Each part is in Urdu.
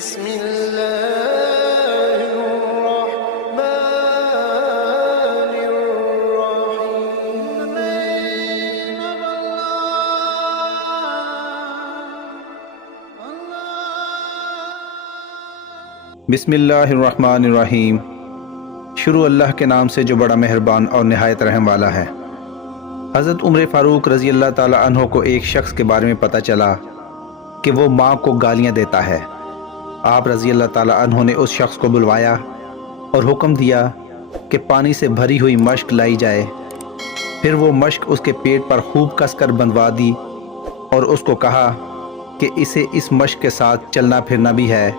بسم الله الرحمن الرحيم. بسم اللہ الرحمن الرحیم. شروع اللہ کے نام سے جو بڑا مہربان اور نہایت رحم والا ہے. حضرت عمر فاروق رضی اللہ تعالی عنہ کو ایک شخص کے بارے میں پتہ چلا کہ وہ ماں کو گالیاں دیتا ہے. آپ رضی اللہ تعالی عنہ نے اس شخص کو بلوایا اور حکم دیا کہ پانی سے بھری ہوئی مشک لائی جائے. پھر وہ مشک اس کے پیٹ پر خوب کس کر بندھوا دی اور اس کو کہا کہ اسے اس مشک کے ساتھ چلنا پھرنا بھی ہے،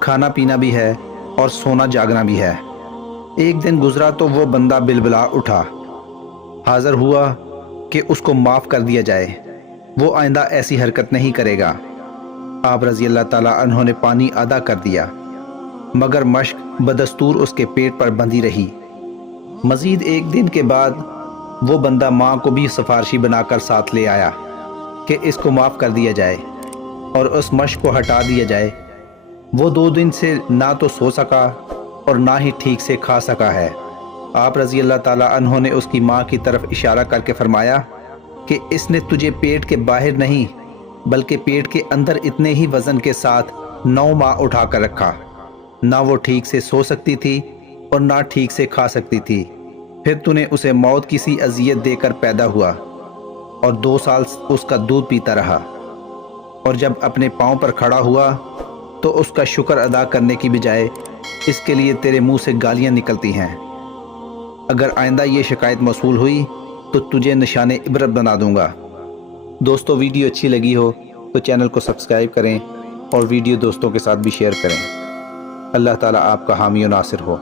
کھانا پینا بھی ہے اور سونا جاگنا بھی ہے. ایک دن گزرا تو وہ بندہ بلبلا اٹھا، حاضر ہوا کہ اس کو معاف کر دیا جائے، وہ آئندہ ایسی حرکت نہیں کرے گا. آپ رضی اللہ تعالی عنہ نے پانی ادا کر دیا مگر مشک بدستور اس کے پیٹ پر بندھی رہی. مزید ایک دن کے بعد وہ بندہ ماں کو بھی سفارشی بنا کر ساتھ لے آیا کہ اس کو معاف کر دیا جائے اور اس مشک کو ہٹا دیا جائے. وہ 2 دن سے نہ تو سو سکا اور نہ ہی ٹھیک سے کھا سکا ہے. آپ رضی اللہ تعالی عنہ نے اس کی ماں کی طرف اشارہ کر کے فرمایا کہ اس نے تجھے پیٹ کے باہر نہیں بلکہ پیٹ کے اندر اتنے ہی وزن کے ساتھ 9 ماہ اٹھا کر رکھا. نہ وہ ٹھیک سے سو سکتی تھی اور نہ ٹھیک سے کھا سکتی تھی. پھر تو نے اسے موت کی سی اذیت دے کر پیدا ہوا اور 2 سال اس کا دودھ پیتا رہا، اور جب اپنے پاؤں پر کھڑا ہوا تو اس کا شکر ادا کرنے کی بجائے اس کے لیے تیرے منہ سے گالیاں نکلتی ہیں. اگر آئندہ یہ شکایت موصول ہوئی تو تجھے نشان عبرت بنا دوں گا. دوستو، ویڈیو اچھی لگی ہو تو چینل کو سبسکرائب کریں اور ویڈیو دوستوں کے ساتھ بھی شیئر کریں. اللہ تعالیٰ آپ کا حامی و ناصر ہو.